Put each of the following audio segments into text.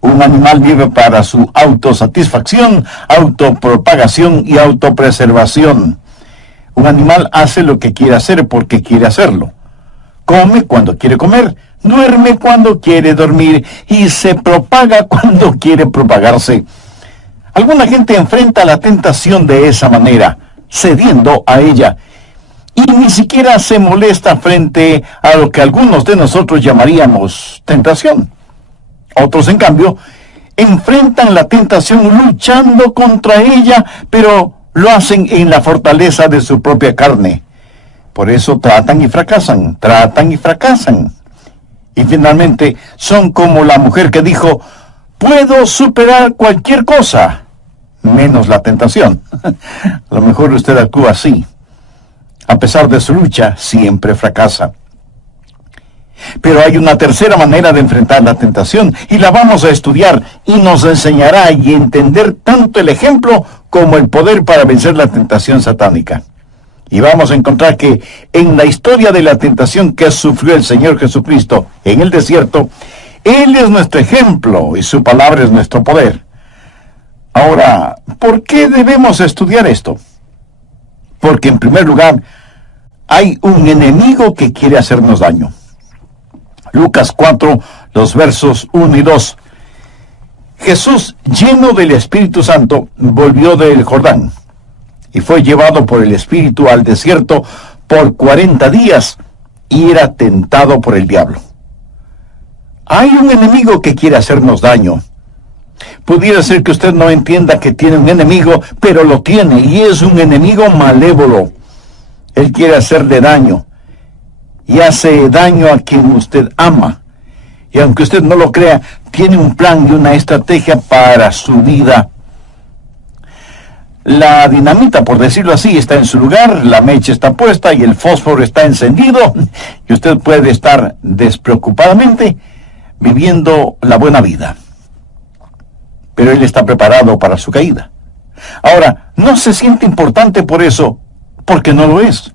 Un animal vive para su autosatisfacción, autopropagación y autopreservación. Un animal hace lo que quiere hacer porque quiere hacerlo. Come cuando quiere comer, duerme cuando quiere dormir y se propaga cuando quiere propagarse. Alguna gente enfrenta la tentación de esa manera, cediendo a ella, y ni siquiera se molesta frente a lo que algunos de nosotros llamaríamos tentación. Otros, en cambio, enfrentan la tentación luchando contra ella, pero lo hacen en la fortaleza de su propia carne. Por eso tratan y fracasan, Y finalmente son como la mujer que dijo: puedo superar cualquier cosa, menos la tentación. A lo mejor usted actúa así. A pesar de su lucha, siempre fracasa. Pero hay una tercera manera de enfrentar la tentación, y la vamos a estudiar, y nos enseñará y entender tanto el ejemplo como el poder para vencer la tentación satánica. Y vamos a encontrar que en la historia de la tentación que sufrió el Señor Jesucristo en el desierto, Él es nuestro ejemplo y su palabra es nuestro poder. Ahora, ¿por qué debemos estudiar esto? Porque en primer lugar, hay un enemigo que quiere hacernos daño. Lucas 4, los versos 1 y 2. Jesús, lleno del Espíritu Santo, volvió del Jordán y fue llevado por el Espíritu al desierto por 40 días y era tentado por el diablo. Hay un enemigo que quiere hacernos daño. Pudiera ser que usted no entienda que tiene un enemigo, pero lo tiene, y es un enemigo malévolo. Él quiere hacerle daño, y hace daño a quien usted ama. Y aunque usted no lo crea, tiene un plan y una estrategia para su vida. La dinamita, por decirlo así, está en su lugar, la mecha está puesta y el fósforo está encendido, y usted puede estar despreocupadamente viviendo la buena vida. Pero él está preparado para su caída. Ahora, no se siente importante por eso, porque no lo es.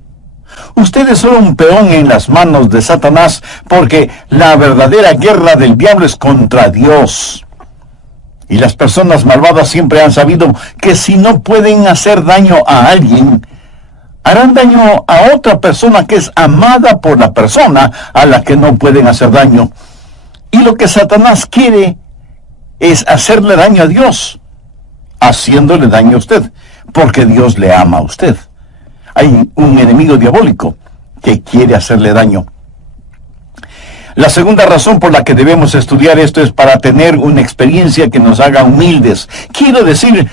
Usted es solo un peón en las manos de Satanás, porque la verdadera guerra del diablo es contra Dios. Y las personas malvadas siempre han sabido que si no pueden hacer daño a alguien, harán daño a otra persona que es amada por la persona a la que no pueden hacer daño. Y lo que Satanás quiere es hacerle daño a Dios, haciéndole daño a usted, porque Dios le ama a usted. Hay un enemigo diabólico que quiere hacerle daño. La segunda razón por la que debemos estudiar esto es para tener una experiencia que nos haga humildes. Quiero decir,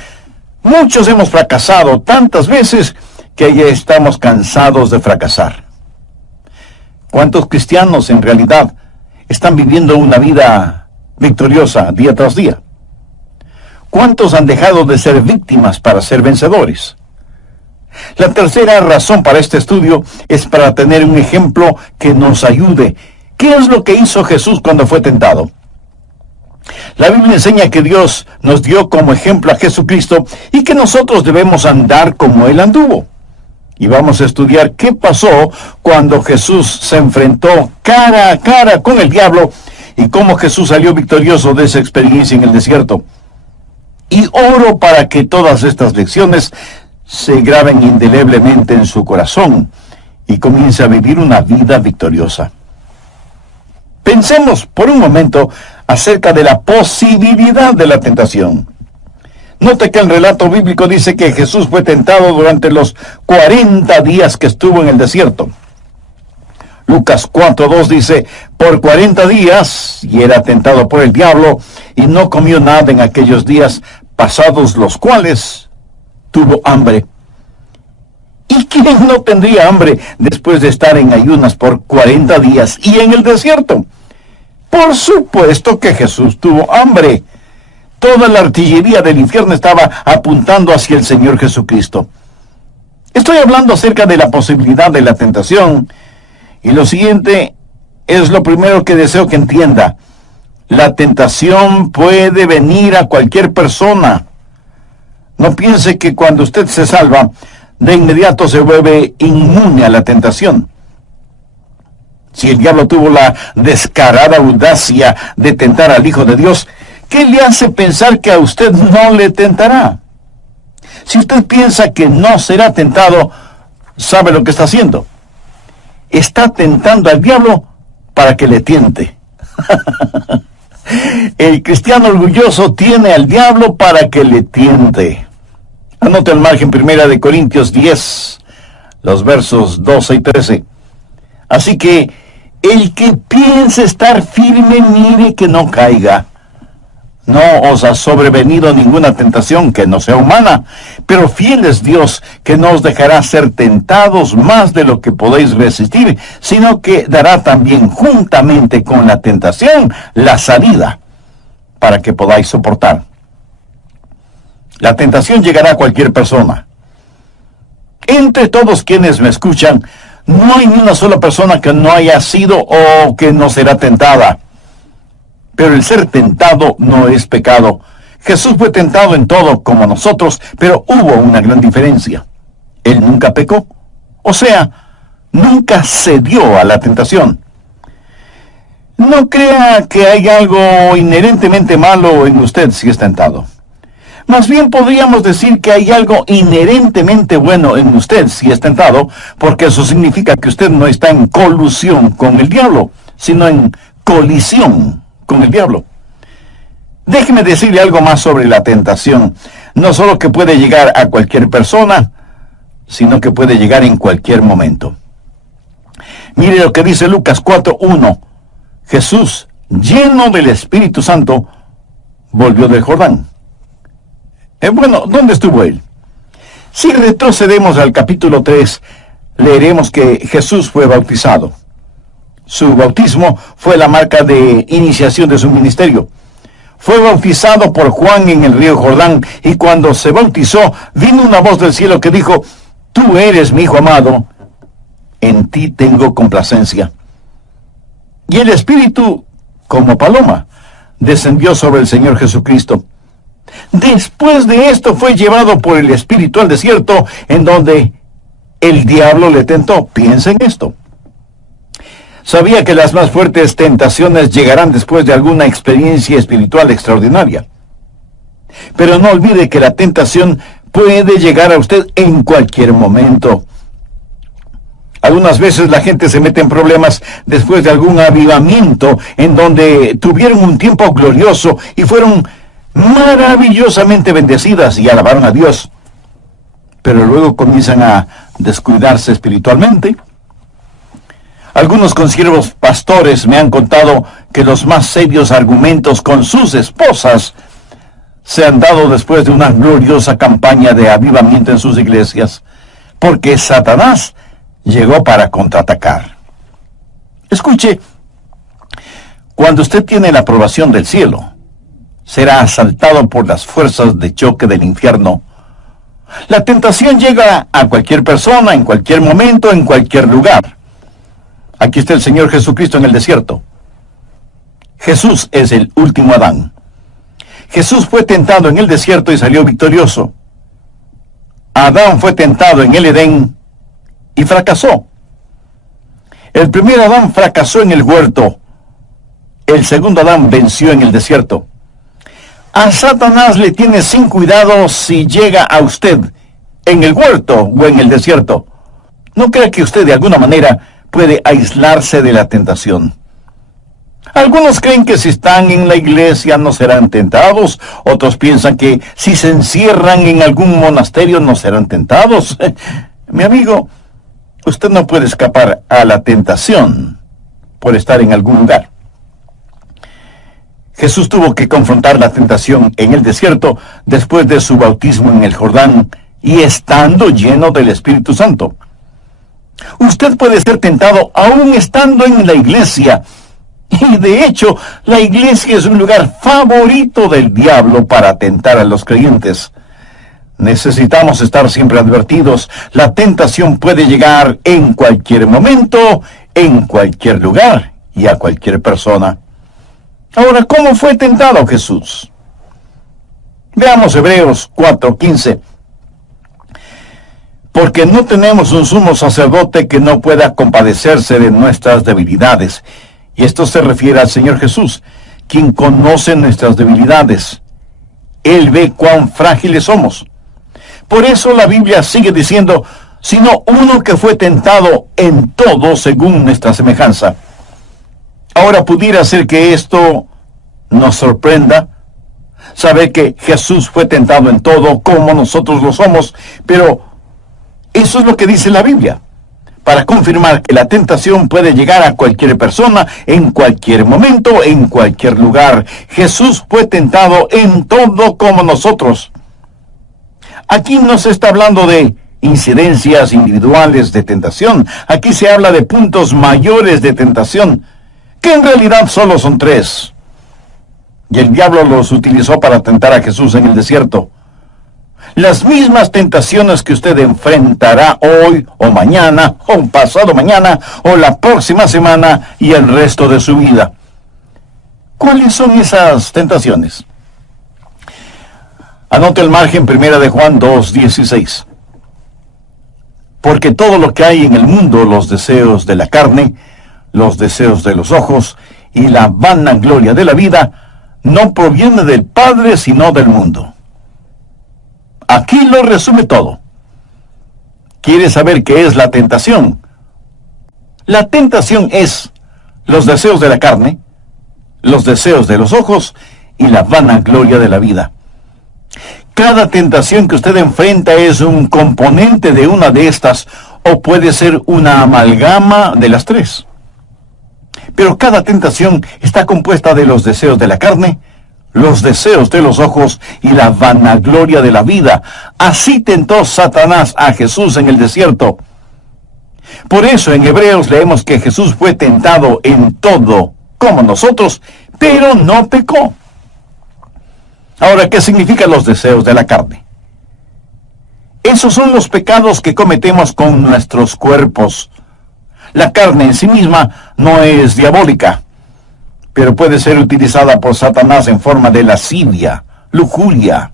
muchos hemos fracasado tantas veces que ya estamos cansados de fracasar. ¿Cuántos cristianos en realidad están viviendo una vida victoriosa día tras día? ¿Cuántos han dejado de ser víctimas para ser vencedores? La tercera razón para este estudio es para tener un ejemplo que nos ayude. ¿Qué es lo que hizo Jesús cuando fue tentado? La Biblia enseña que Dios nos dio como ejemplo a Jesucristo y que nosotros debemos andar como Él anduvo. Y vamos a estudiar qué pasó cuando Jesús se enfrentó cara a cara con el diablo y cómo Jesús salió victorioso de esa experiencia en el desierto. Y oro para que todas estas lecciones se graben indeleblemente en su corazón y comience a vivir una vida victoriosa. Pensemos por un momento acerca de la posibilidad de la tentación. Note que el relato bíblico dice que Jesús fue tentado durante los 40 días que estuvo en el desierto. Lucas 4:2 dice: por 40 días, y era tentado por el diablo, y no comió nada en aquellos días, pasados los cuales tuvo hambre. ¿Y quién no tendría hambre después de estar en ayunas por 40 días y en el desierto? Por supuesto que Jesús tuvo hambre. Toda la artillería del infierno estaba apuntando hacia el Señor Jesucristo. Estoy hablando acerca de la posibilidad de la tentación, y lo siguiente es lo primero que deseo que entienda. La tentación puede venir a cualquier persona. No piense que cuando usted se salva, de inmediato se vuelve inmune a la tentación. Si el diablo tuvo la descarada audacia de tentar al Hijo de Dios, ¿qué le hace pensar que a usted no le tentará? Si usted piensa que no será tentado, ¿sabe lo que está haciendo? Está tentando al diablo para que le tiente. El cristiano orgulloso tiene al diablo para que le tiente. Anote al margen 1 Corintios 10, los versos 12 y 13. Así que el que piense estar firme, mire que no caiga. No os ha sobrevenido ninguna tentación que no sea humana, pero fiel es Dios, que no os dejará ser tentados más de lo que podéis resistir, sino que dará también juntamente con la tentación la salida, para que podáis soportar. La tentación llegará a cualquier persona. Entre todos quienes me escuchan, no hay ni una sola persona que no haya sido o que no será tentada. Pero el ser tentado no es pecado. Jesús fue tentado en todo como nosotros, pero hubo una gran diferencia. Él nunca pecó. O sea, nunca cedió a la tentación. No crea que hay algo inherentemente malo en usted si es tentado. Más bien podríamos decir que hay algo inherentemente bueno en usted si es tentado, porque eso significa que usted no está en colusión con el diablo, sino en colisión con el diablo. Déjeme decirle algo más sobre la tentación. No solo que puede llegar a cualquier persona, sino que puede llegar en cualquier momento. Mire lo que dice Lucas 4:1. Jesús, lleno del Espíritu Santo, volvió del Jordán. Bueno, ¿dónde estuvo él? Si retrocedemos al capítulo 3, leeremos que Jesús fue bautizado. Su bautismo fue la marca de iniciación de su ministerio. Fue bautizado por Juan en el río Jordán, y cuando se bautizó, vino una voz del cielo que dijo: Tú eres mi Hijo amado, en ti tengo complacencia. Y el Espíritu, como paloma, descendió sobre el Señor Jesucristo. Después de esto fue llevado por el Espíritu al desierto, en donde el diablo le tentó. Piensa en esto. Sabía que las más fuertes tentaciones llegarán después de alguna experiencia espiritual extraordinaria. Pero no olvide que la tentación puede llegar a usted en cualquier momento. Algunas veces la gente se mete en problemas después de algún avivamiento en donde tuvieron un tiempo glorioso y fueron maravillosamente bendecidas y alabaron a Dios. Pero luego comienzan a descuidarse espiritualmente. Algunos consiervos pastores me han contado que los más serios argumentos con sus esposas se han dado después de una gloriosa campaña de avivamiento en sus iglesias, porque Satanás llegó para contraatacar. Escuche, cuando usted tiene la aprobación del cielo, será asaltado por las fuerzas de choque del infierno. La tentación llega a cualquier persona, en cualquier momento, en cualquier lugar. Aquí está el Señor Jesucristo en el desierto. Jesús es el último Adán. Jesús fue tentado en el desierto y salió victorioso. Adán fue tentado en el Edén y fracasó. El primer Adán fracasó en el huerto. El segundo Adán venció en el desierto. A Satanás le tiene sin cuidado si llega a usted en el huerto o en el desierto. No crea que usted de alguna manera puede aislarse de la tentación. Algunos creen que si están en la iglesia no serán tentados. Otros piensan que si se encierran en algún monasterio no serán tentados. Mi amigo, usted no puede escapar a la tentación por estar en algún lugar. Jesús tuvo que confrontar la tentación en el desierto después de su bautismo en el Jordán y estando lleno del Espíritu Santo. Usted puede ser tentado aún estando en la iglesia. Y de hecho, la iglesia es un lugar favorito del diablo para tentar a los creyentes. Necesitamos estar siempre advertidos. La tentación puede llegar en cualquier momento, en cualquier lugar y a cualquier persona. Ahora, ¿cómo fue tentado Jesús? Veamos Hebreos 4:15. Porque no tenemos un sumo sacerdote que no pueda compadecerse de nuestras debilidades. Y esto se refiere al Señor Jesús, quien conoce nuestras debilidades. Él ve cuán frágiles somos. Por eso la Biblia sigue diciendo, sino uno que fue tentado en todo según nuestra semejanza. Ahora pudiera ser que esto nos sorprenda, saber que Jesús fue tentado en todo como nosotros lo somos, pero eso es lo que dice la Biblia, para confirmar que la tentación puede llegar a cualquier persona, en cualquier momento, en cualquier lugar. Jesús fue tentado en todo como nosotros. Aquí no se está hablando de incidencias individuales de tentación. Aquí se habla de puntos mayores de tentación, que en realidad solo son 3. Y el diablo los utilizó para tentar a Jesús en el desierto. Las mismas tentaciones que usted enfrentará hoy, o mañana, o pasado mañana, o la próxima semana y el resto de su vida. ¿Cuáles son esas tentaciones? Anote el margen 1 de Juan 2:16. Porque todo lo que hay en el mundo, los deseos de la carne, los deseos de los ojos y la vanagloria de la vida, no proviene del Padre, sino del mundo. Aquí lo resume todo. ¿Quiere saber qué es la tentación? La tentación es los deseos de la carne, los deseos de los ojos y la vanagloria de la vida. Cada tentación que usted enfrenta es un componente de una de estas, o puede ser una amalgama de las 3. Pero cada tentación está compuesta de los deseos de la carne, los deseos de los ojos y la vanagloria de la vida. Así tentó Satanás a Jesús en el desierto. Por eso en Hebreos leemos que Jesús fue tentado en todo, como nosotros, pero no pecó. Ahora, ¿qué significan los deseos de la carne? Esos son los pecados que cometemos con nuestros cuerpos. La carne en sí misma no es diabólica, pero puede ser utilizada por Satanás en forma de lascivia, lujuria.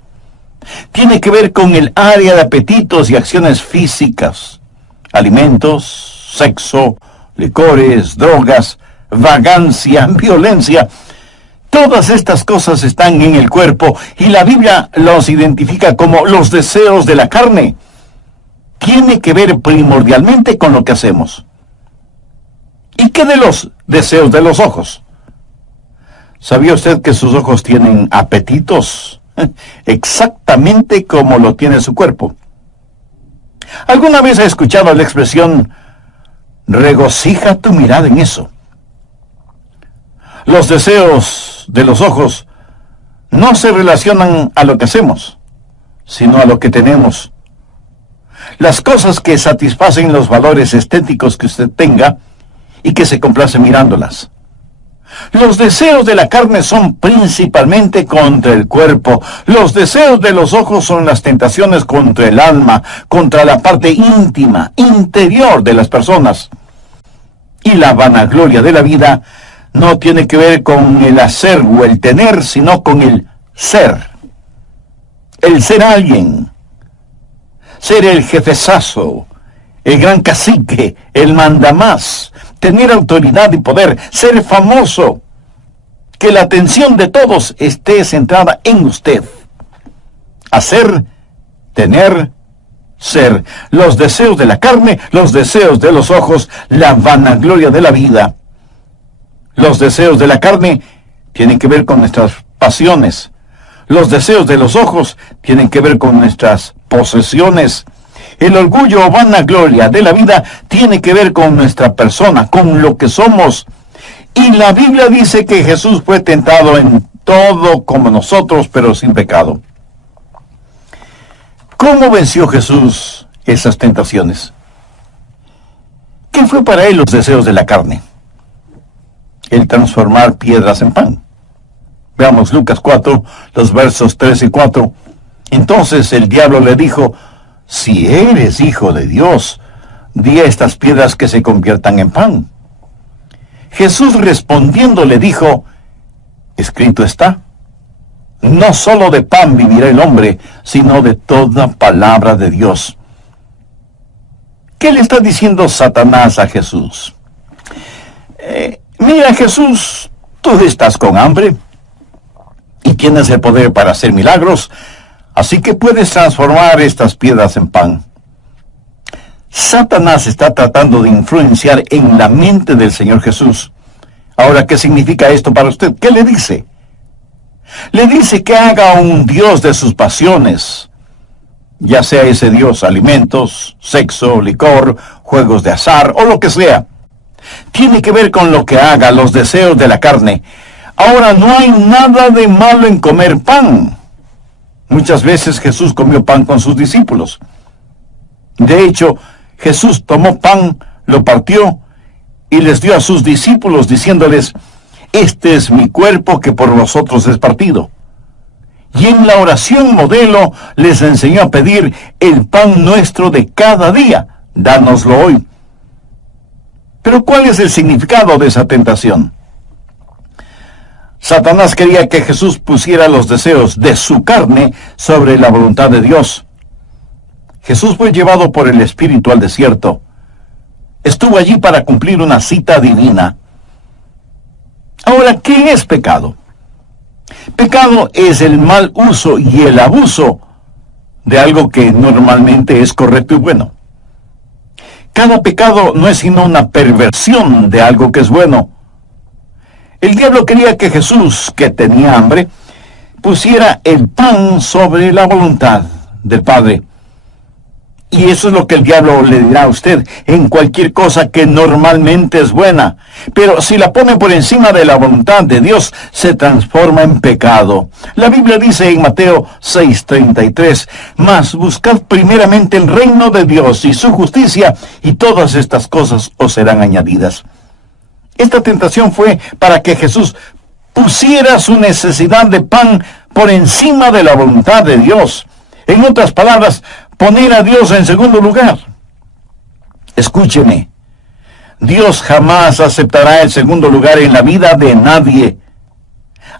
Tiene que ver con el área de apetitos y acciones físicas, alimentos, sexo, licores, drogas, vagancia, violencia. Todas estas cosas están en el cuerpo y la Biblia los identifica como los deseos de la carne. Tiene que ver primordialmente con lo que hacemos. ¿Y qué de los deseos de los ojos? ¿Sabía usted que sus ojos tienen apetitos? Exactamente como lo tiene su cuerpo. ¿Alguna vez ha escuchado la expresión, regocija tu mirada en eso? Los deseos de los ojos no se relacionan a lo que hacemos, sino a lo que tenemos. Las cosas que satisfacen los valores estéticos que usted tenga y que se complace mirándolas. Los deseos de la carne son principalmente contra el cuerpo. Los deseos de los ojos son las tentaciones contra el alma, contra la parte íntima, interior de las personas. Y la vanagloria de la vida no tiene que ver con el hacer o el tener, sino con el ser. El ser alguien. Ser el jefezazo, el gran cacique, el mandamás. Tener autoridad y poder, ser famoso, que la atención de todos esté centrada en usted. Hacer, tener, ser. Los deseos de la carne, los deseos de los ojos, la vanagloria de la vida. Los deseos de la carne tienen que ver con nuestras pasiones. Los deseos de los ojos tienen que ver con nuestras posesiones. El orgullo o vanagloria de la vida tiene que ver con nuestra persona, con lo que somos. Y la Biblia dice que Jesús fue tentado en todo como nosotros, pero sin pecado. ¿Cómo venció Jesús esas tentaciones? ¿Qué fue para él los deseos de la carne? El transformar piedras en pan. Veamos Lucas 4, los versos 3 y 4. Entonces el diablo le dijo, si eres hijo de Dios, di a estas piedras que se conviertan en pan. Jesús respondiendo le dijo, escrito está, no solo de pan vivirá el hombre, sino de toda palabra de Dios. ¿Qué le está diciendo Satanás a Jesús? Mira, Jesús, tú estás con hambre y tienes el poder para hacer milagros, así que puedes transformar estas piedras en pan. Satanás está tratando de influenciar en la mente del Señor Jesús. Ahora, ¿qué significa esto para usted? ¿Qué le dice? Le dice que haga un Dios de sus pasiones, ya sea ese Dios alimentos, sexo, licor, juegos de azar o lo que sea. Tiene que ver con lo que haga, los deseos de la carne. Ahora, no hay nada de malo en comer pan. Muchas veces Jesús comió pan con sus discípulos. De hecho, Jesús tomó pan, lo partió y les dio a sus discípulos diciéndoles: este es mi cuerpo que por vosotros es partido. Y en la oración modelo les enseñó a pedir el pan nuestro de cada día. Dánoslo hoy. Pero ¿cuál es el significado de esa tentación? Satanás quería que Jesús pusiera los deseos de su carne sobre la voluntad de Dios. Jesús fue llevado por el Espíritu al desierto. Estuvo allí para cumplir una cita divina. Ahora, ¿qué es pecado? Pecado es el mal uso y el abuso de algo que normalmente es correcto y bueno. Cada pecado no es sino una perversión de algo que es bueno. El diablo quería que Jesús, que tenía hambre, pusiera el pan sobre la voluntad del Padre. Y eso es lo que el diablo le dirá a usted en cualquier cosa que normalmente es buena. Pero si la pone por encima de la voluntad de Dios, se transforma en pecado. La Biblia dice en Mateo 6:33, mas buscad primeramente el reino de Dios y su justicia, y todas estas cosas os serán añadidas. Esta tentación fue para que Jesús pusiera su necesidad de pan por encima de la voluntad de Dios. En otras palabras, poner a Dios en segundo lugar. Escúcheme, Dios jamás aceptará el segundo lugar en la vida de nadie.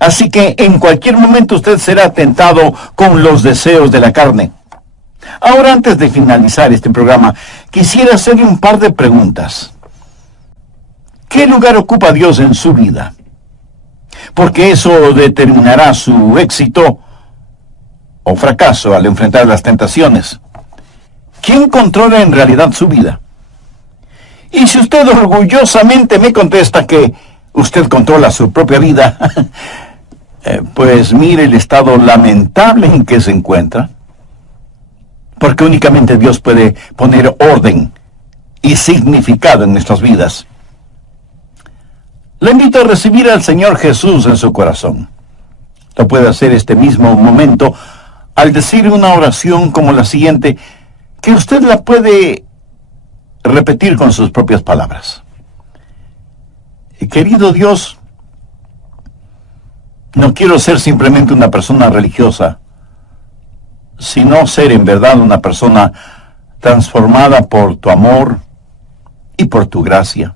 Así que en cualquier momento usted será tentado con los deseos de la carne. Ahora, antes de finalizar este programa, quisiera hacerle un par de preguntas. ¿Qué lugar ocupa Dios en su vida? Porque eso determinará su éxito o fracaso al enfrentar las tentaciones. ¿Quién controla en realidad su vida? Y si usted orgullosamente me contesta que usted controla su propia vida, pues mire el estado lamentable en que se encuentra. Porque únicamente Dios puede poner orden y significado en nuestras vidas. Le invito a recibir al Señor Jesús en su corazón. Lo puede hacer este mismo momento al decir una oración como la siguiente, que usted la puede repetir con sus propias palabras. Querido Dios, no quiero ser simplemente una persona religiosa, sino ser en verdad una persona transformada por tu amor y por tu gracia.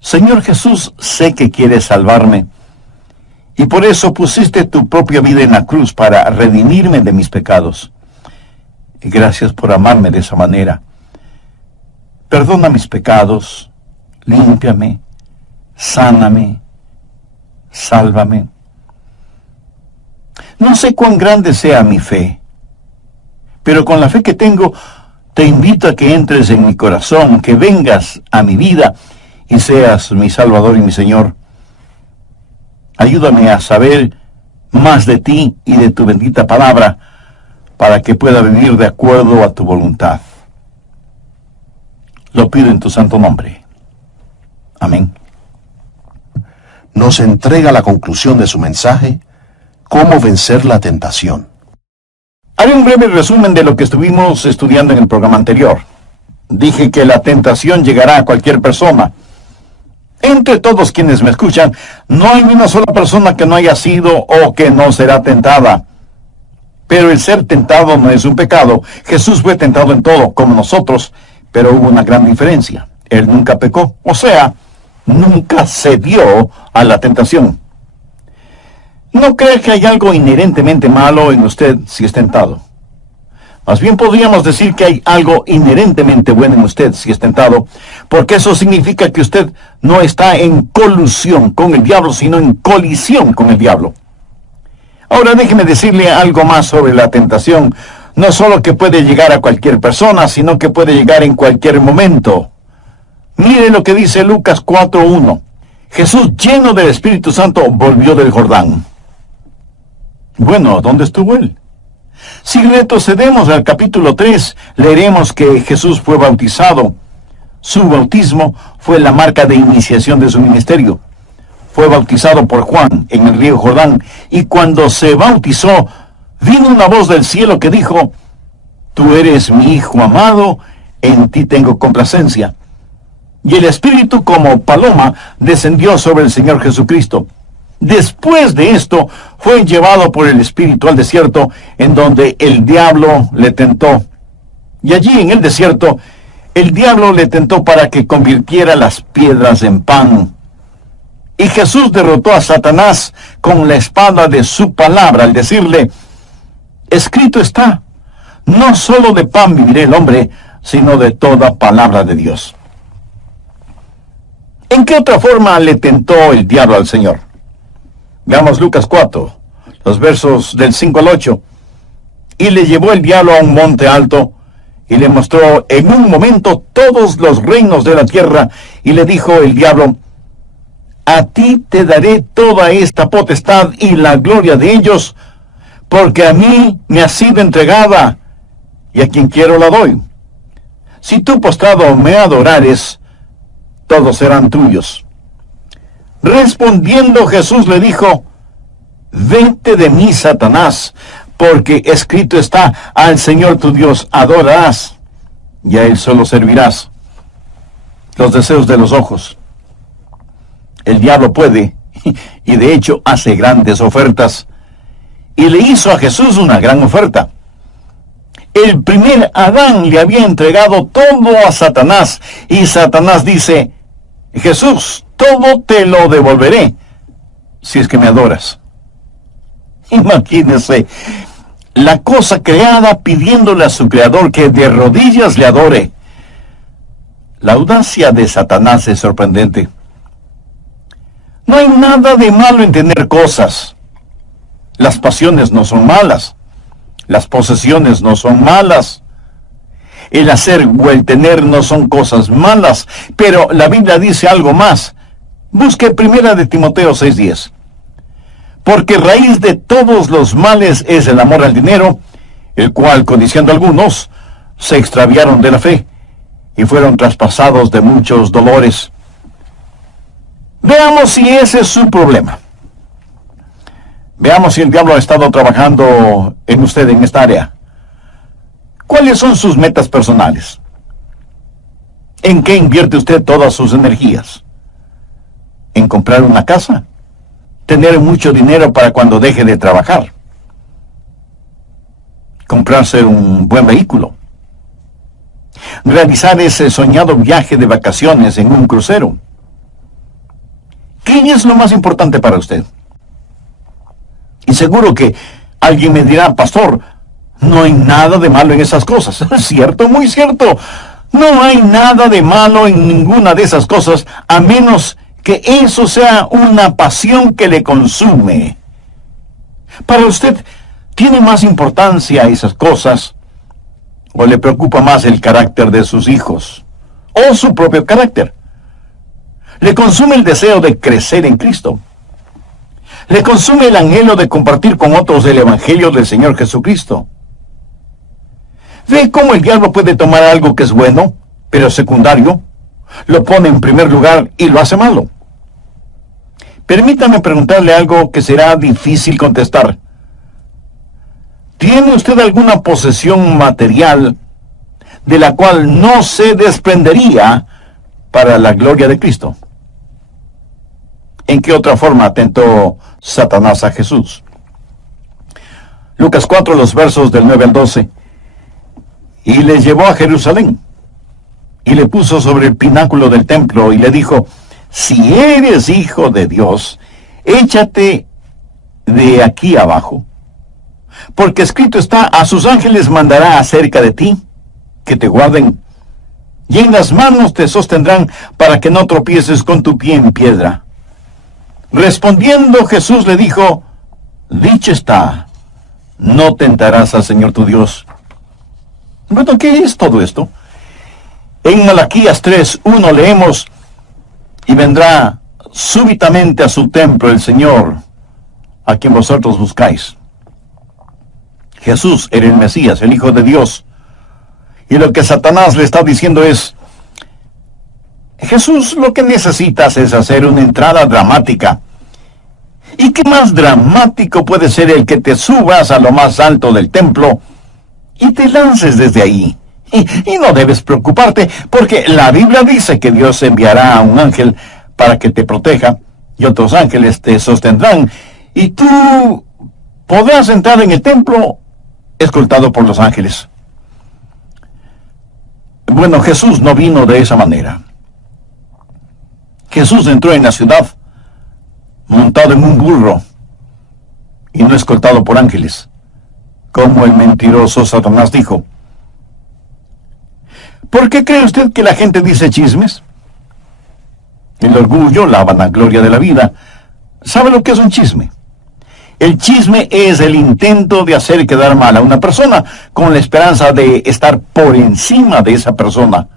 Señor Jesús, sé que quieres salvarme, y por eso pusiste tu propia vida en la cruz para redimirme de mis pecados. Y gracias por amarme de esa manera. Perdona mis pecados, límpiame, sáname, sálvame. No sé cuán grande sea mi fe, pero con la fe que tengo, te invito a que entres en mi corazón, que vengas a mi vida y seas mi Salvador y mi Señor. Ayúdame a saber más de ti y de tu bendita palabra, para que pueda vivir de acuerdo a tu voluntad. Lo pido en tu santo nombre. Amén. Nos entrega la conclusión de su mensaje, ¿Cómo vencer la tentación? Haré un breve resumen de lo que estuvimos estudiando en el programa anterior. Dije que la tentación llegará a cualquier persona. Entre todos quienes me escuchan, no hay ni una sola persona que no haya sido o que no será tentada. Pero el ser tentado no es un pecado. Jesús fue tentado en todo, como nosotros, pero hubo una gran diferencia. Él nunca pecó, o sea, nunca cedió a la tentación. No crea que hay algo inherentemente malo en usted si es tentado. Más bien podríamos decir que hay algo inherentemente bueno en usted si es tentado, porque eso significa que usted no está en colusión con el diablo, sino en colisión con el diablo. Ahora déjeme decirle algo más sobre la tentación. No solo que puede llegar a cualquier persona, sino que puede llegar en cualquier momento. Mire lo que dice Lucas 4:1. Jesús, lleno del Espíritu Santo, volvió del Jordán. Bueno, ¿dónde estuvo él? Si retrocedemos al capítulo 3, leeremos que Jesús fue bautizado. Su bautismo fue la marca de iniciación de su ministerio. Fue bautizado por Juan en el río Jordán, y cuando se bautizó, vino una voz del cielo que dijo: Tú eres mi Hijo amado, en ti tengo complacencia. Y el Espíritu como paloma descendió sobre el Señor Jesucristo. Después de esto, fue llevado por el Espíritu al desierto, en donde el diablo le tentó. Y allí en el desierto, el diablo le tentó para que convirtiera las piedras en pan. Y Jesús derrotó a Satanás con la espada de su palabra, al decirle: escrito está, no solo de pan vivirá el hombre, sino de toda palabra de Dios. ¿En qué otra forma le tentó el diablo al Señor? Veamos Lucas 4, los versos del 5 al 8. Y le llevó el diablo a un monte alto, y le mostró en un momento todos los reinos de la tierra, y le dijo el diablo: a ti te daré toda esta potestad y la gloria de ellos, porque a mí me ha sido entregada, y a quien quiero la doy. Si tú postrado me adorares, todos serán tuyos. Respondiendo Jesús le dijo: vete de mí, Satanás, porque escrito está: al Señor tu Dios adorarás, y a Él solo servirás. Los deseos de los ojos. El diablo puede, y de hecho hace grandes ofertas, y le hizo a Jesús una gran oferta. El primer Adán le había entregado todo a Satanás, y Satanás dice: Jesús, todo te lo devolveré, si es que me adoras. Imagínese, la cosa creada pidiéndole a su creador que de rodillas le adore. La audacia de Satanás es sorprendente. No hay nada de malo en tener cosas. Las pasiones no son malas. Las posesiones no son malas. El hacer o el tener no son cosas malas. Pero la Biblia dice algo más. Busque 1 de Timoteo 6:10. Porque raíz de todos los males es el amor al dinero, el cual, codiciando algunos, se extraviaron de la fe y fueron traspasados de muchos dolores. Veamos si ese es su problema. Veamos si el diablo ha estado trabajando en usted en esta área. ¿Cuáles son sus metas personales? ¿En qué invierte usted todas sus energías? ¿En comprar una casa? ¿Tener mucho dinero para cuando deje de trabajar? ¿Comprarse un buen vehículo? ¿Realizar ese soñado viaje de vacaciones en un crucero? ¿Qué es lo más importante para usted? Y seguro que alguien me dirá: pastor, no hay nada de malo en esas cosas. Cierto, muy cierto. No hay nada de malo en ninguna de esas cosas, a menos que eso sea una pasión que le consume. Para usted, ¿tiene más importancia esas cosas? ¿O le preocupa más el carácter de sus hijos? ¿O su propio carácter? ¿Le consume el deseo de crecer en Cristo? ¿Le consume el anhelo de compartir con otros el Evangelio del Señor Jesucristo? ¿Ve cómo el diablo puede tomar algo que es bueno, pero secundario, lo pone en primer lugar y lo hace malo? Permítame preguntarle algo que será difícil contestar. ¿Tiene usted alguna posesión material de la cual no se desprendería para la gloria de Cristo? ¿En qué otra forma tentó Satanás a Jesús? Lucas 4, los versos del 9 al 12. Y le llevó a Jerusalén, y le puso sobre el pináculo del templo, y le dijo: si eres hijo de Dios, échate de aquí abajo, porque escrito está: a sus ángeles mandará acerca de ti, que te guarden, y en las manos te sostendrán para que no tropieces con tu pie en piedra. Respondiendo Jesús le dijo: dicho está, no tentarás al Señor tu Dios. Bueno, ¿qué es todo esto? En Malaquías 3:1 leemos: y vendrá súbitamente a su templo el Señor, a quien vosotros buscáis. Jesús era el Mesías, el Hijo de Dios. Y lo que Satanás le está diciendo es: Jesús, lo que necesitas es hacer una entrada dramática. ¿Y qué más dramático puede ser el que te subas a lo más alto del templo y te lances desde ahí? Y no debes preocuparte, porque la Biblia dice que Dios enviará a un ángel para que te proteja, y otros ángeles te sostendrán, y tú podrás entrar en el templo escoltado por los ángeles. Bueno, Jesús no vino de esa manera. Jesús entró en la ciudad montado en un burro y no escoltado por ángeles, como el mentiroso Satanás dijo. ¿Por qué cree usted que la gente dice chismes? El orgullo, la vanagloria de la vida. ¿Sabe lo que es un chisme? El chisme es el intento de hacer quedar mal a una persona con la esperanza de estar por encima de esa persona.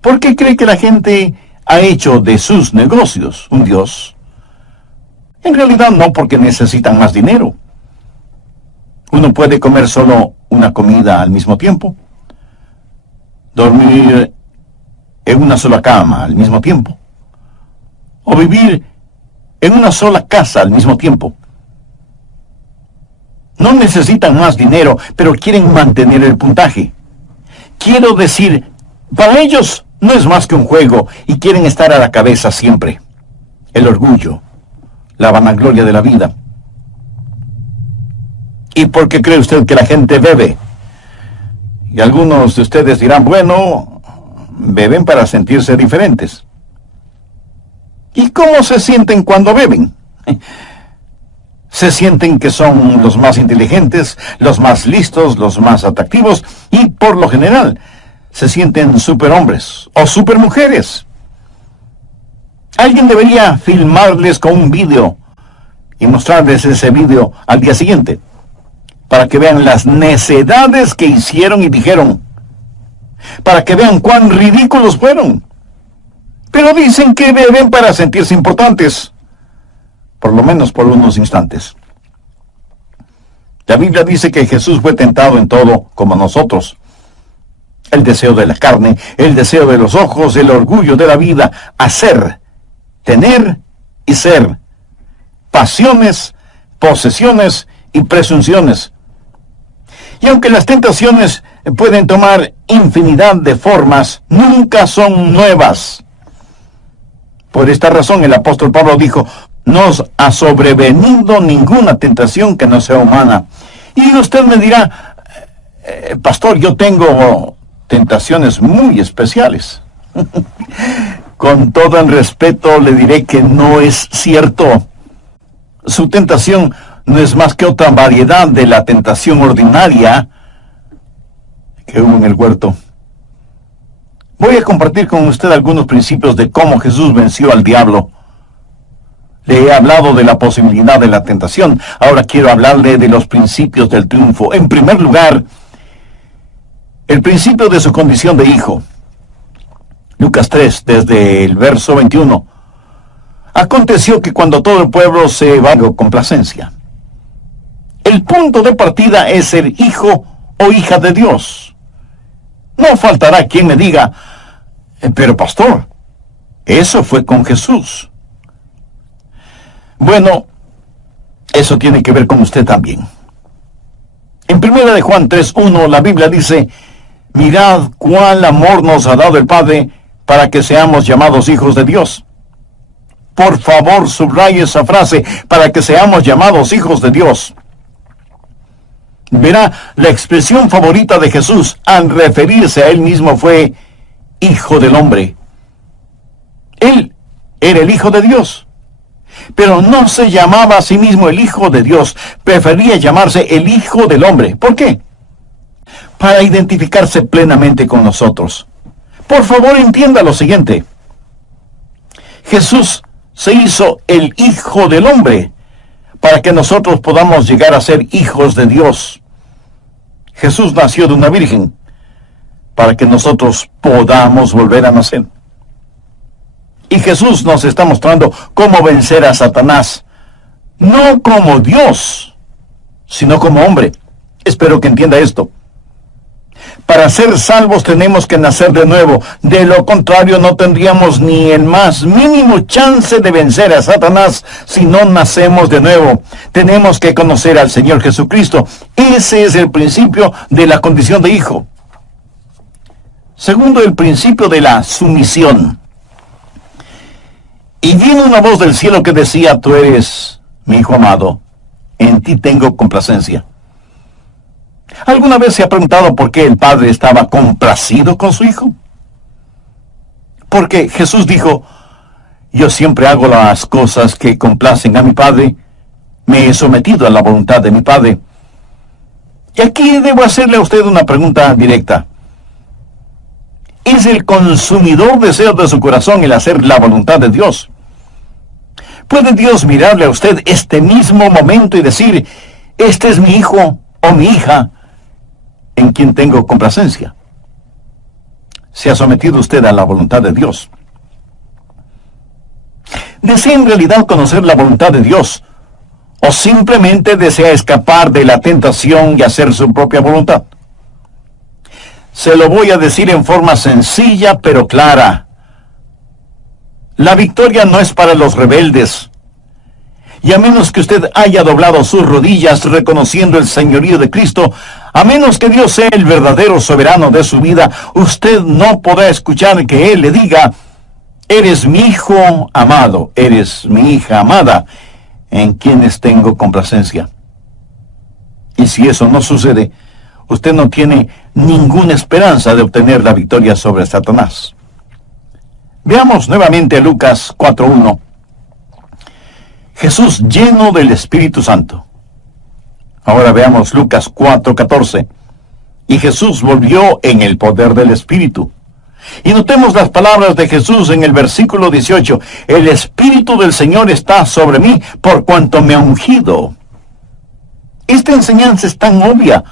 ¿Por qué cree que la gente ha hecho de sus negocios un Dios? En realidad no, porque necesitan más dinero. Uno puede comer solo una comida al mismo tiempo, dormir en una sola cama al mismo tiempo, o vivir en una sola casa al mismo tiempo. No necesitan más dinero, pero quieren mantener el puntaje. Quiero decir, para ellos no es más que un juego y quieren estar a la cabeza siempre. El orgullo, la vanagloria de la vida. ¿Y por qué cree usted que la gente bebe? Y algunos de ustedes dirán: bueno, beben para sentirse diferentes. ¿Y cómo se sienten cuando beben? Se sienten que son los más inteligentes, los más listos, los más atractivos, y por lo general se sienten superhombres o supermujeres. Alguien debería filmarles con un vídeo y mostrarles ese vídeo al día siguiente, para que vean las necedades que hicieron y dijeron, para que vean cuán ridículos fueron. Pero dicen que beben para sentirse importantes, por lo menos por unos instantes. La Biblia dice que Jesús fue tentado en todo como nosotros. El deseo de la carne, el deseo de los ojos, el orgullo de la vida, hacer, tener y ser, pasiones, posesiones y presunciones. Y aunque las tentaciones pueden tomar infinidad de formas, nunca son nuevas. Por esta razón el apóstol Pablo dijo: no os ha sobrevenido ninguna tentación que no sea humana. Y usted me dirá: pastor, yo tengo tentaciones muy especiales. Con todo el respeto le diré que no es cierto. Su tentación no es más que otra variedad de la tentación ordinaria que hubo en el huerto. Voy a compartir con usted algunos principios de cómo Jesús venció al diablo. Le he hablado de la posibilidad de la tentación. Ahora quiero hablarle de los principios del triunfo. En primer lugar, el principio de su condición de hijo. Lucas 3, desde el verso 21. Aconteció que cuando todo el pueblo se va con complacencia. El punto de partida es ser hijo o hija de Dios. No faltará quien me diga: pero pastor, eso fue con Jesús. Bueno, eso tiene que ver con usted también. En 1 de Juan 3:1 la Biblia dice: mirad cuál amor nos ha dado el Padre para que seamos llamados hijos de Dios. Por favor, subraye esa frase: para que seamos llamados hijos de Dios. Verá, la expresión favorita de Jesús al referirse a él mismo fue Hijo del Hombre. Él era el Hijo de Dios. Pero no se llamaba a sí mismo el Hijo de Dios, prefería llamarse el Hijo del Hombre. ¿Por qué? Para identificarse plenamente con nosotros. Por favor, entienda lo siguiente. Jesús se hizo el Hijo del Hombre para que nosotros podamos llegar a ser hijos de Dios. Jesús nació de una virgen para que nosotros podamos volver a nacer. Y Jesús nos está mostrando cómo vencer a Satanás, no como Dios, sino como hombre. Espero que entienda esto. Para ser salvos tenemos que nacer de nuevo. De lo contrario, no tendríamos ni el más mínimo chance de vencer a Satanás si no nacemos de nuevo. Tenemos que conocer al Señor Jesucristo. Ese es el principio de la condición de hijo. Segundo, el principio de la sumisión. Y vino una voz del cielo que decía: tú eres mi Hijo amado, en ti tengo complacencia. ¿Alguna vez se ha preguntado por qué el Padre estaba complacido con su Hijo? Porque Jesús dijo: yo siempre hago las cosas que complacen a mi Padre, me he sometido a la voluntad de mi Padre. Y aquí debo hacerle a usted una pregunta directa. ¿Es el consumidor deseo de su corazón el hacer la voluntad de Dios? ¿Puede Dios mirarle a usted este mismo momento y decir: este es mi hijo o mi hija en quien tengo complacencia? ¿Se ha sometido usted a la voluntad de Dios? ¿Desea en realidad conocer la voluntad de Dios? ¿O simplemente desea escapar de la tentación y hacer su propia voluntad? Se lo voy a decir en forma sencilla pero clara. La victoria no es para los rebeldes. Y a menos que usted haya doblado sus rodillas reconociendo el señorío de Cristo, a menos que Dios sea el verdadero soberano de su vida, usted no podrá escuchar que Él le diga: eres mi hijo amado, eres mi hija amada, en quienes tengo complacencia. Y si eso no sucede, usted no tiene ninguna esperanza de obtener la victoria sobre Satanás. Veamos nuevamente Lucas 4:1. Jesús lleno del Espíritu Santo. Ahora veamos Lucas 4:14. Y Jesús volvió en el poder del Espíritu. Y notemos las palabras de Jesús en el versículo 18. El Espíritu del Señor está sobre mí, por cuanto me ha ungido. Esta enseñanza es tan obvia.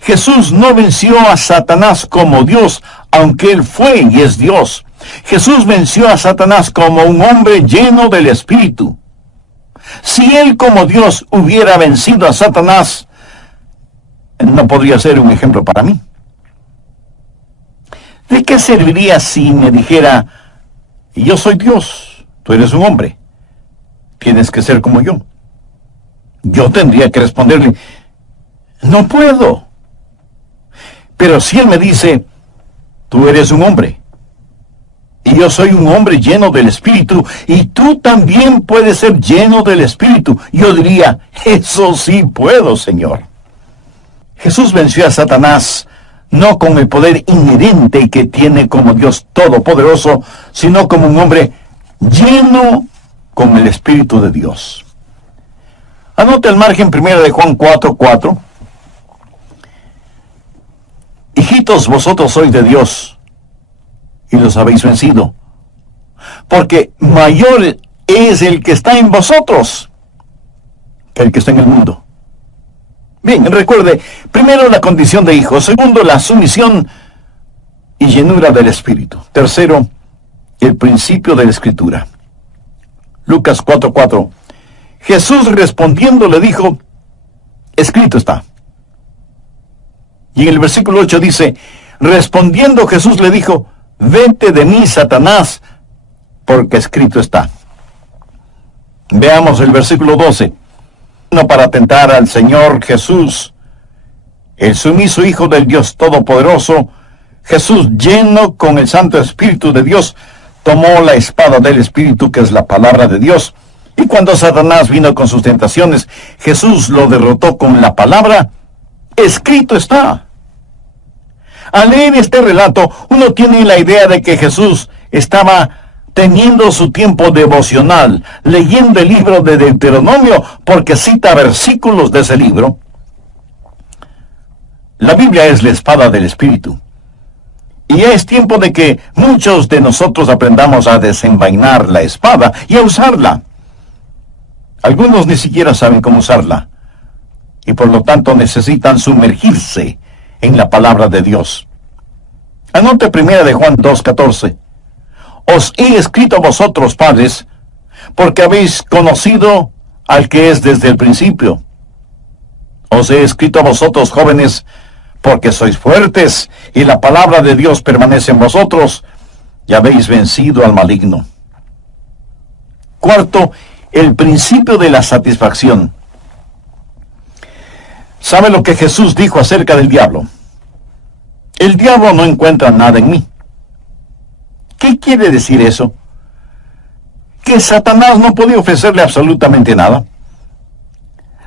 Jesús no venció a Satanás como Dios, aunque Él fue y es Dios. Jesús venció a Satanás como un hombre lleno del Espíritu. Si Él como Dios hubiera vencido a Satanás, no podría ser un ejemplo para mí. ¿De qué serviría si me dijera: yo soy Dios, tú eres un hombre, tienes que ser como yo? Yo tendría que responderle: no puedo. Pero si Él me dice: tú eres un hombre, y yo soy un hombre lleno del Espíritu, y tú también puedes ser lleno del Espíritu, yo diría: eso sí puedo, Señor. Jesús venció a Satanás no con el poder inherente que tiene como Dios Todopoderoso, sino como un hombre lleno con el Espíritu de Dios. Anote al margen 1 de Juan 4:4. Hijitos, vosotros sois de Dios, y los habéis vencido, porque mayor es el que está en vosotros que el que está en el mundo. Bien, recuerde, primero la condición de hijo, segundo la sumisión y llenura del Espíritu, tercero el principio de la Escritura. Lucas 4:4. Jesús respondiendo le dijo: escrito está. Y en el versículo 8 dice: respondiendo Jesús le dijo: vete de mí, Satanás, porque escrito está. Veamos el versículo 12. No para tentar al Señor Jesús, el sumiso Hijo del Dios Todopoderoso, Jesús, lleno con el Santo Espíritu de Dios, tomó la espada del Espíritu, que es la palabra de Dios. Y cuando Satanás vino con sus tentaciones, Jesús lo derrotó con la palabra: escrito está. Al leer este relato, uno tiene la idea de que Jesús estaba teniendo su tiempo devocional, leyendo el libro de Deuteronomio, porque cita versículos de ese libro. La Biblia es la espada del Espíritu. Y ya es tiempo de que muchos de nosotros aprendamos a desenvainar la espada y a usarla. Algunos ni siquiera saben cómo usarla, y por lo tanto necesitan sumergirse en la palabra de Dios. Anote 1 de Juan 2:14. Os he escrito a vosotros, padres, porque habéis conocido al que es desde el principio. Os he escrito a vosotros, jóvenes, porque sois fuertes, y la palabra de Dios permanece en vosotros, y habéis vencido al maligno. Cuarto, el principio de la satisfacción. ¿Sabe lo que Jesús dijo acerca del diablo? El diablo no encuentra nada en mí. ¿Qué quiere decir eso? Que Satanás no podía ofrecerle absolutamente nada.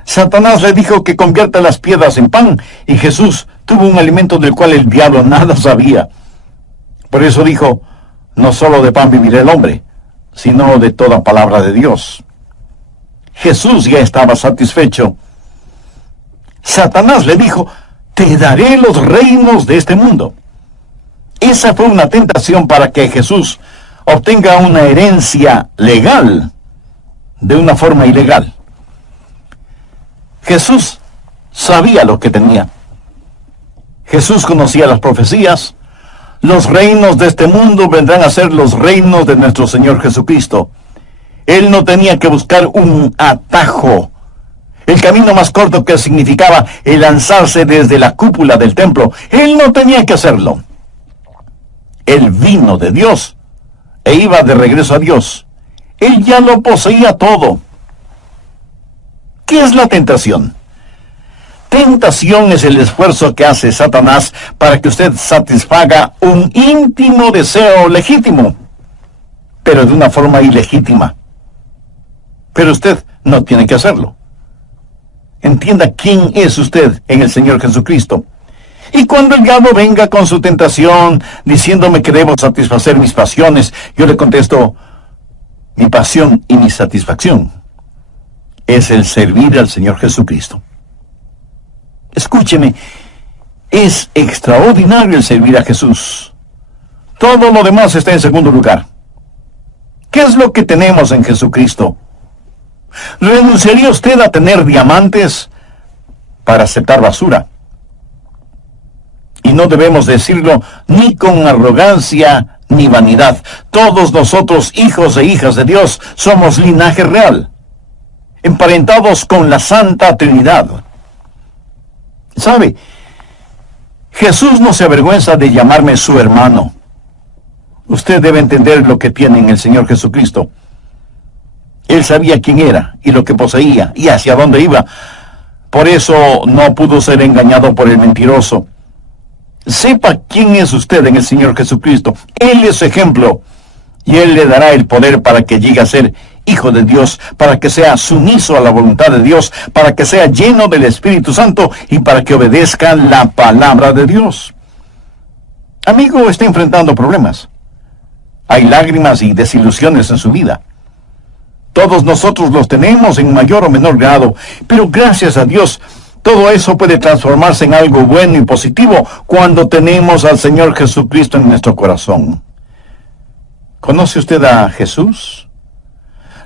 Satanás le dijo que convierta las piedras en pan, y Jesús tuvo un alimento del cual el diablo nada sabía. Por eso dijo, no solo de pan vivirá el hombre, sino de toda palabra de Dios. Jesús ya estaba satisfecho. Satanás le dijo, te daré los reinos de este mundo. Esa fue una tentación para que Jesús obtenga una herencia legal de una forma ilegal. Jesús sabía lo que tenía. Jesús conocía las profecías. Los reinos de este mundo vendrán a ser los reinos de nuestro Señor Jesucristo. Él no tenía que buscar un atajo, el camino más corto que significaba el lanzarse desde la cúpula del templo. Él no tenía que hacerlo. Él vino de Dios e iba de regreso a Dios. Él ya lo poseía todo. ¿Qué es la tentación? Tentación es el esfuerzo que hace Satanás para que usted satisfaga un íntimo deseo legítimo, pero de una forma ilegítima. Pero usted no tiene que hacerlo. Entienda quién es usted en el Señor Jesucristo. Y cuando el diablo venga con su tentación, diciéndome que debo satisfacer mis pasiones, yo le contesto, mi pasión y mi satisfacción es el servir al Señor Jesucristo. Escúcheme, es extraordinario el servir a Jesús. Todo lo demás está en segundo lugar. ¿Qué es lo que tenemos en Jesucristo? ¿Renunciaría usted a tener diamantes para aceptar basura? Y no debemos decirlo ni con arrogancia ni vanidad. Todos nosotros, hijos e hijas de Dios, somos linaje real, emparentados con la Santa Trinidad. ¿Sabe? Jesús no se avergüenza de llamarme su hermano. Usted debe entender lo que tiene en el Señor Jesucristo. Él sabía quién era y lo que poseía y hacia dónde iba. Por eso no pudo ser engañado por el mentiroso. Sepa quién es usted en el Señor Jesucristo. Él es su ejemplo. Y Él le dará el poder para que llegue a ser hijo de Dios, para que sea sumiso a la voluntad de Dios, para que sea lleno del Espíritu Santo y para que obedezca la palabra de Dios. Amigo, está enfrentando problemas. Hay lágrimas y desilusiones en su vida. Todos nosotros los tenemos en mayor o menor grado, pero gracias a Dios, todo eso puede transformarse en algo bueno y positivo cuando tenemos al Señor Jesucristo en nuestro corazón. ¿Conoce usted a Jesús?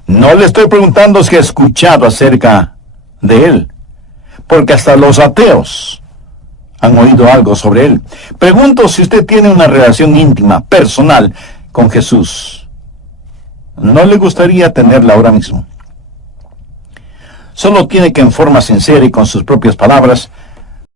No le estoy preguntando si ha escuchado acerca de Él, porque hasta los ateos han oído algo sobre Él. Pregunto si usted tiene una relación íntima, personal, con Jesús. ¿No le gustaría tenerla ahora mismo? Solo tiene que en forma sincera y con sus propias palabras